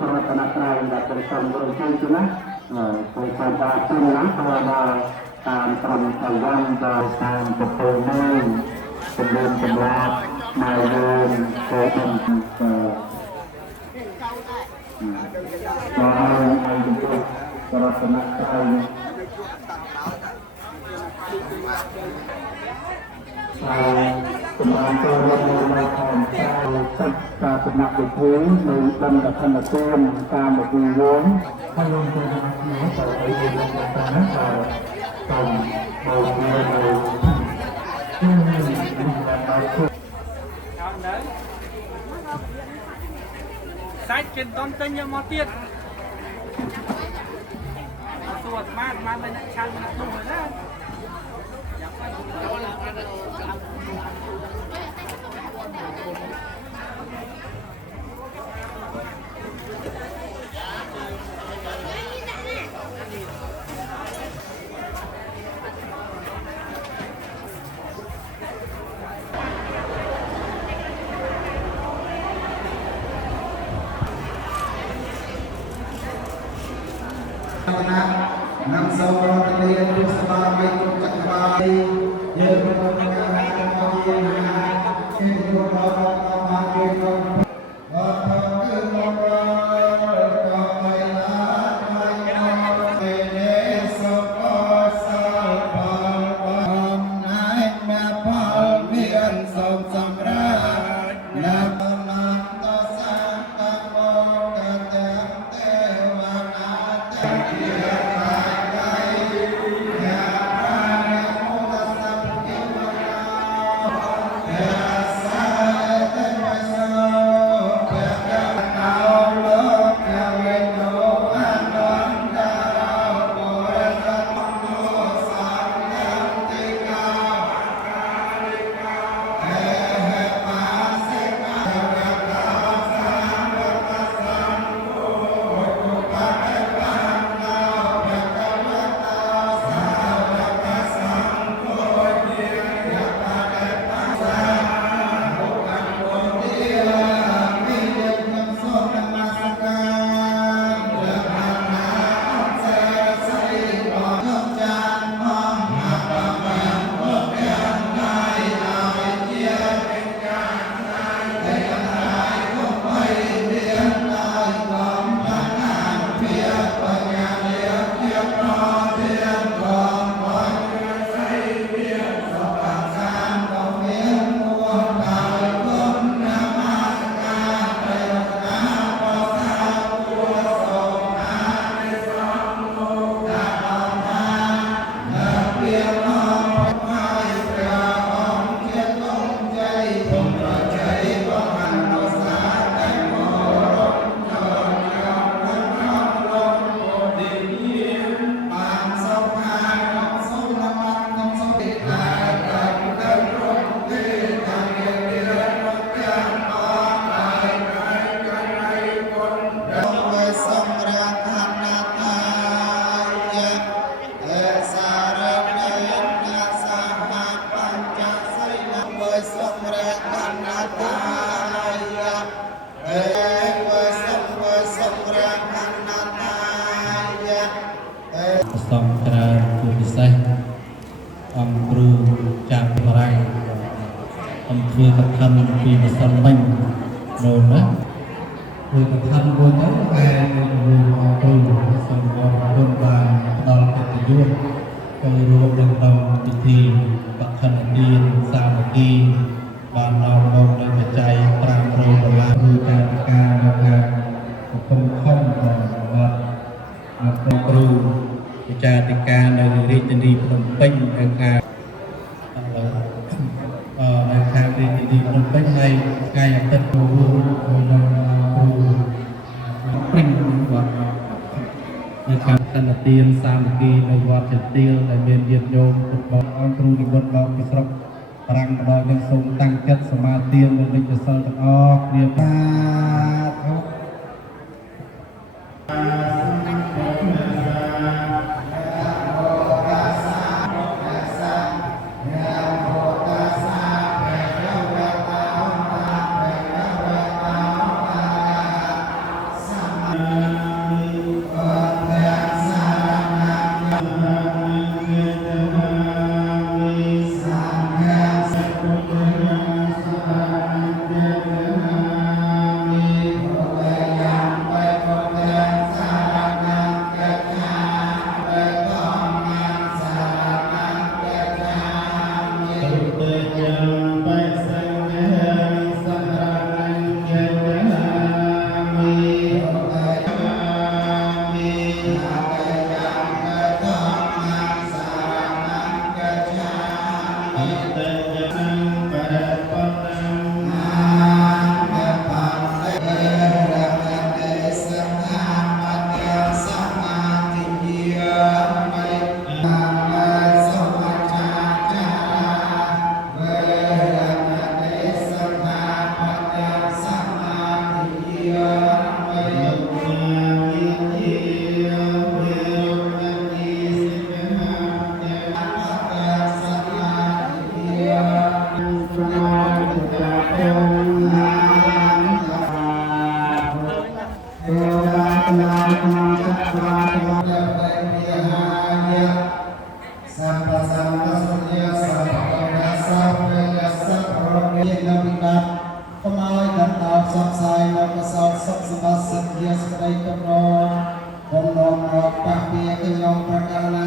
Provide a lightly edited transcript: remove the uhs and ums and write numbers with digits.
ប្រតនត្រ័យដែលព្រះសង្ឃរំជើញទៅណាકોઈតាមដល់ជឿណាទៅដល់តាមត្រឹមប្រវត្តិដល់តាមប្រពៃណីជំនឿចម្លាប់ម៉ែយើងទៅដល់ឲ្យជំនួយប្រតនត្រ័យសម្រាប់ចូលរួមនៅក្នុងការសិក្សាសំណាក់វិធីនៅបណ្ឌខណ្ឌគមតាមវិធីយងហើយយើងចូលមកនេះទៅឲ្យយើងតាមណាទៅមកនៅសាច់គេតន់ទិញយកមកទៀតសួរស្មាតតែអ្នកឆានមកនោះហើយណាนำสาวรตะเลียนรูปสบายไม่ตกจักรบาลเยอะมากงานมองเย็นหาเช่นตัวเรามาเกี่ยวกับว่าทางคือมองเราก็ไม่ละไม่ยอมไม่เนสก็สาวพาลความนายแม่พาลเพียนสมสำราญนับนับต่อสร้างตะโมกะเตมเทวนาเตเทียសំក្រានជាពិសេសអង្គគ្រូចាក់បរាំងអង្គធ្វើកថាពីម្សិលមិញនោះណាធ្វើកថាមួយទៅតែអង្គគ្រូសូមអរគុណបានផ្ដល់កិត្តិយសចូលរួមនៅក្នុងពិធីបខណ្ឌទានសាមគ្គីបាននាំមកនូវបច្ច័យ$500គឺការរបស់កំពុងខំដល់វត្តអង្គគ្រូវិចារតិការនៅរាជធានីភ្នំពេញនៅខាងរាជធានីភ្នំពេញហើយថ្ងៃអាទិត្យនោះនៅគ្រូពេញវត្តនៅខាងសន្តិទានសាមគ្គីនៅវត្តចន្ទាលដែលមានញាតិញោមពុទ្ធបរិស័ទអង្គគ្រូនិមន្តមកពីស្រុកប្រាំងម្ដងយើងសូមតាំងចិត្តសមាទាននៅនិច្ចសិលទាំងអស់គ្នាបាទ ទាំងឡាយក្នុងសក្រាទាំងឡាយដែលមានហាយៈសម្បសម្បសញ្ញាសម្បតាសម្បយាសៈរមេនវិបាតកុំឲ្យដណ្ដោតសង្ស័យនៅកសលសុខសម្បត្តិសិទ្ធិសេចក្តីកំណត់បំណងមកប៉ះពីខ្ញុំប្រការណា